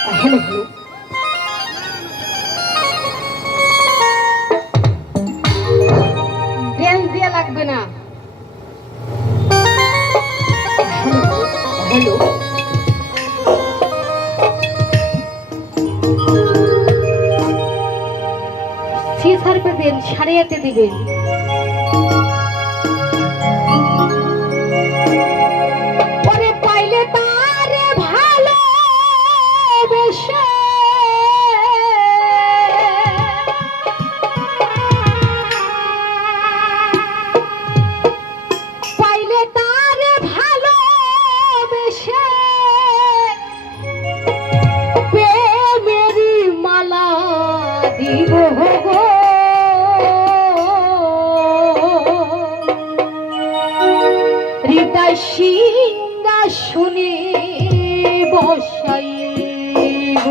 Hello hello লাগবে না। Hello সাড়ে আটে দিবেন। সিংহাসনে বসাইব।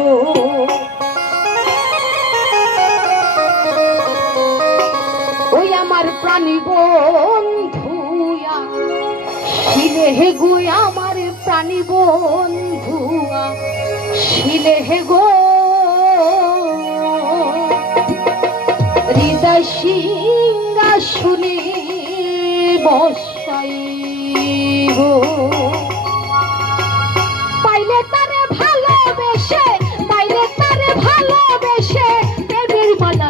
ওই আমার প্রাণী বন্ধুয়া শিলে হে গো আমার প্রাণী বন্ধুয়া শিলে হে গো। হৃদয় সিংহাসনে বসাই গো পাইলে তারে ভালোবেসে পাইলে তারে ভালোবেসে প্রেমের মালা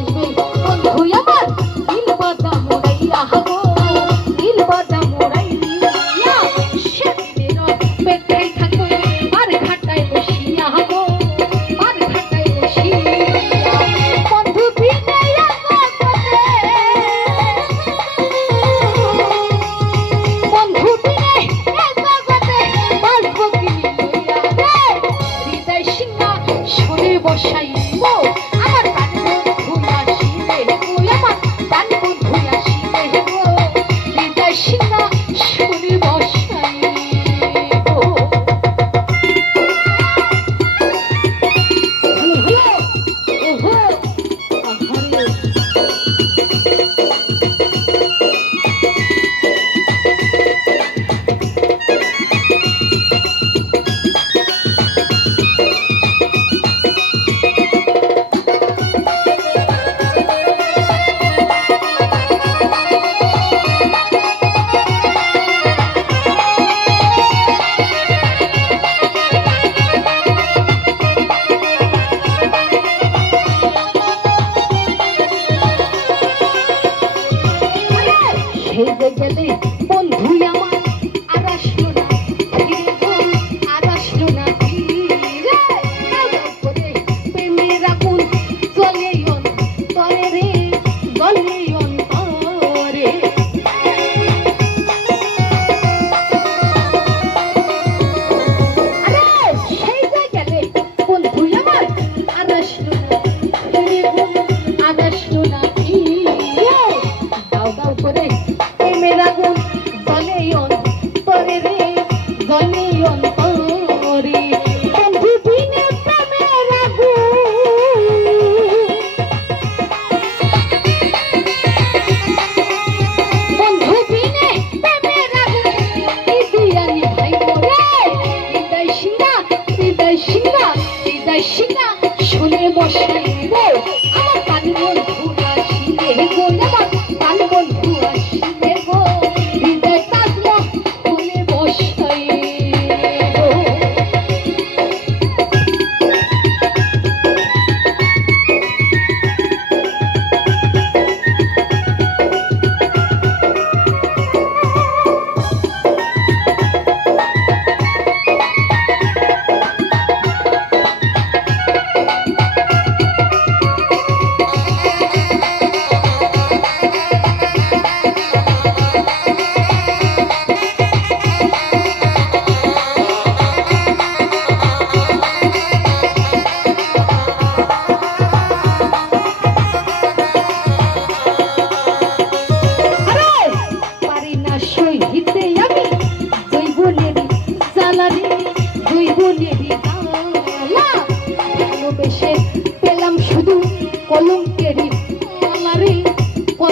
বসাই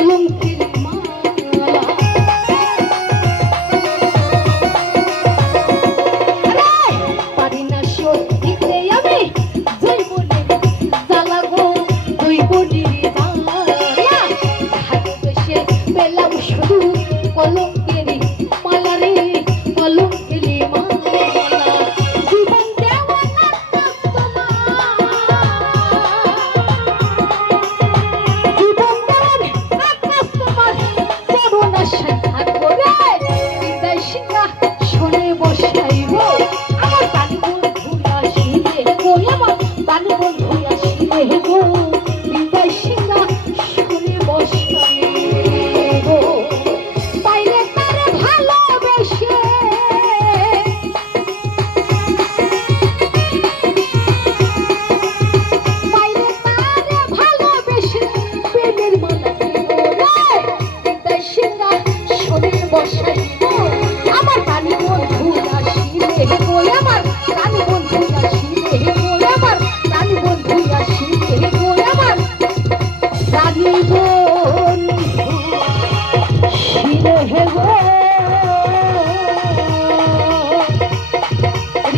Nunca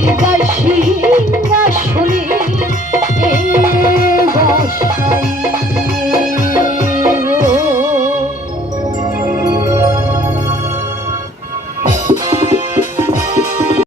ভালোবাসি